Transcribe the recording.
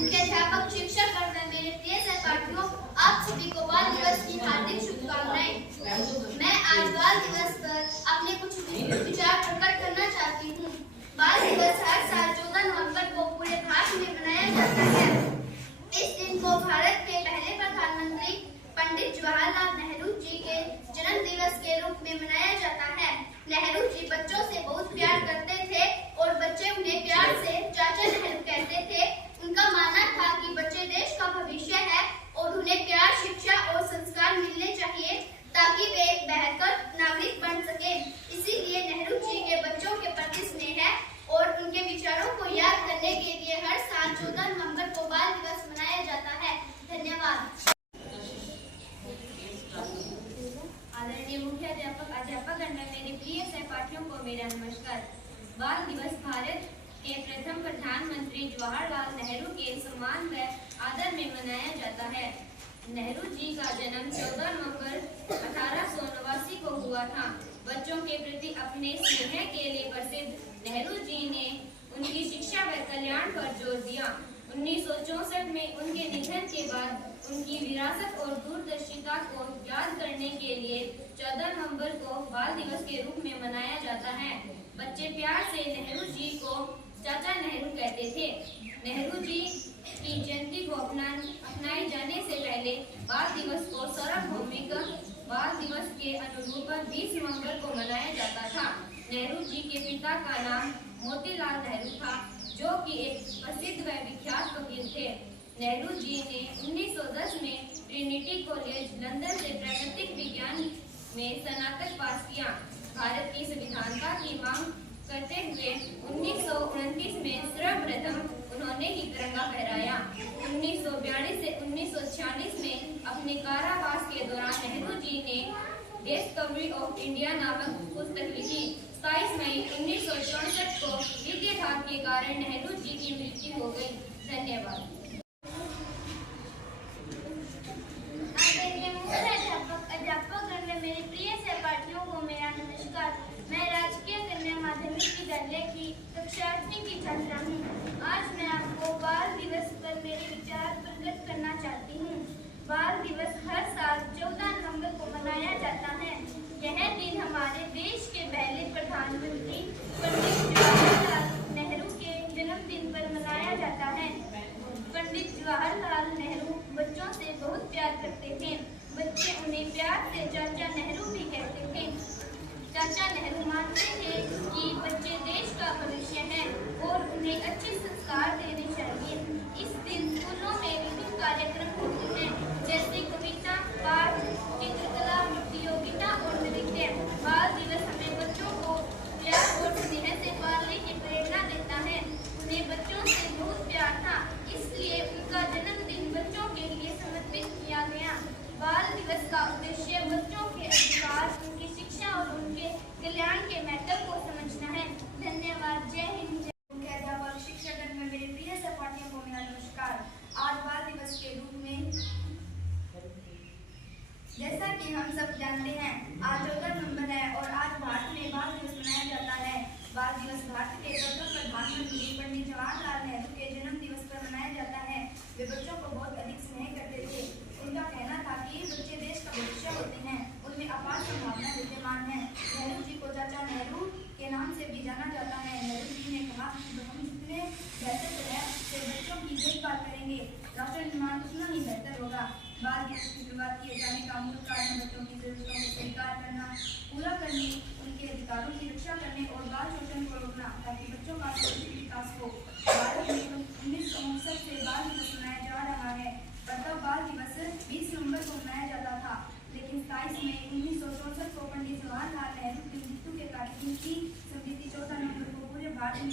मुख्याध्यापक, शिक्षक और मेरे प्रिय सहपाठियों, आप सभी को बाल दिवस की हार्दिक शुभकामनाएं। मैं आज बाल दिवस पर अपने कुछ विचार प्रकट करना चाहती हूँ। बाल दिवस हर साल 14 नवंबर को पूरे भारत में मनाया जाता है। इस दिन को भारत के पहले प्रधानमंत्री पंडित जवाहरलाल नेहरू जी के जन्म दिवस के रूप में मनाया जाता है। नेहरू जी बच्चों से बहुत प्यार करते थे और बच्चे उन्हें प्यार से चाचा नेहरू कहते थे। उनका मानना था कि बच्चे देश का भविष्य है और उन्हें प्यार, शिक्षा और संस्कार मिलने चाहिए ताकि वे एक बेहतर नागरिक बन सके। इसीलिए नेहरू जी के बच्चों के प्रति स्नेह और उनके विचारों को याद करने के लिए हर साल 14 नवंबर को बाल दिवस मनाया जाता है। धन्यवाद। आदरणीय मुख्याध्यापक, अध्यापक और मेरे प्रिय सहपाठियों को मेरा नमस्कार। बाल दिवस भारत के प्रथम प्रधानमंत्री जवाहरलाल नेहरू के सम्मान व आदर में मनाया जाता है। नेहरू जी का जन्म 14 नवंबर 1889 को हुआ था। बच्चों के प्रति अपने स्नेह के लिए प्रसिद्ध नेहरू जी ने उनकी शिक्षा व कल्याण पर जोर दिया। 1964 में उनके निधन के बाद उनकी विरासत और दूरदर्शिता को याद करने के लिए 14 नवंबर को बाल दिवस के रूप में मनाया जाता है। बच्चे प्यार से नेहरू जी को चाचा नेहरू कहते थे। नेहरू जी की जयंती को अपनाए जाने से पहले बाल दिवस को सार्वभौमिक बाल दिवस के अनुरूप 20 नवंबर को मनाया जाता था। नेहरू जी के पिता का नाम मोतीलाल नेहरू था, जो कि एक प्रसिद्ध व विख्यात वकील थे। नेहरू जी ने 1910 में ट्रिनिटी कॉलेज लंदन से प्राकृतिक विज्ञान में स्नातक पास किया। भारत की संविधानता की मांग करते हुए 1929 में सर्वप्रथम उन्होंने ही तिरंगा फहराया। 1942 से 1946 में अपने कारावास के दौरान नेहरू जी ने डिस्कवरी ऑफ इंडिया नामक पुस्तक लिखी। 27 मई 1964 को हृदयाघात के कारण नेहरू जी की मृत्यु हो गई। धन्यवाद। अध्यापक और मेरे प्रिय सहपाठियों को मेरा नमस्कार। मैं राजकीय कन्या माध्यमिक विद्यालय की कक्षा 8वीं की छात्रा हूँ। आज मैं आपको बाल दिवस पर मेरे विचार प्रकट करना चाहती हूँ। बाल दिवस हर साल 14 नवंबर को मनाया जाता है। यह दिन हमारे देश के पहले प्रधानमंत्री पंडित जवाहरलाल नेहरू के जन्मदिन पर मनाया जाता है। पंडित जवाहरलाल नेहरू बच्चों से बहुत प्यार करते थे। बच्चे उन्हें प्यार से चाचा नेहरू भी कहते थे। चाचा नेहरू मानते थे कि बच्चे देश का भविष्य हैं और उन्हें अच्छे संस्कार देने चाहिए। इस दिन स्कूलों में विभिन्न कार्यक्रम होते हैं, जैसे कविता पाठ, चित्रकला प्रतियोगिता और नृत्य। बाल दिवस हमें बच्चों को प्यार और स्नेह से पालने की प्रेरणा देता है। उन्हें बच्चों से बहुत प्यार था, इसलिए उनका जन्मदिन बच्चों के लिए समर्पित किया गया। बाल दिवस का उद्देश्य बच्चों के अधिकार, उनकी शिक्षा और उनके कल्याण के महत्व को समझना है। धन्यवाद। जय हिंद। मुख्याध्यापक, शिक्षक और मेरे प्रिय सहपाठियों को मेरा नमस्कार। आज बाल दिवस के रूप में जैसा कि हम सब जानते हैं, आज 14 नवंबर है और आज भारत में बाल दिवस मनाया जाता है। बाल दिवस भारत के प्रथम प्रधानमंत्री पंडित जवाहरलाल नेहरू के जन्म दिवस पर मनाया जाता है। वे बच्चों को बहुत अधिक स्नेह करते थे। उनका कहना था कि बच्चे देश का भविष्य होते हैं, उनमें अपार संभावना विद्यमान है। नेहरू जी को चाचा नेहरू के नाम से भी जाना जाता है। नेहरू जी ने कहा कि हम जितने बेहतर तरह से बच्चों की देखभाल करेंगे, राष्ट्र निर्माण उतना ही बेहतर होगा। बाल दिवस की शुरुआत किए जाने का मूल कारण बच्चों की जरूरतों को स्वीकार करना, पूरा करने, उनके अधिकारों की रक्षा करने और बाल शोषण को रोकना, ताकि बच्चों का सर्वांगीण विकास हो। भारत में 1959 से बाल दिवस मनाया जा रहा है। प्रथम बाल दिवस 20 नवंबर को मनाया जाता था, लेकिन 27 मई 1964 को पंडित जवाहरलाल नेहरू की मृत्यु के कारण इनकी स्मृति 14 नवंबर को पूरे भारत में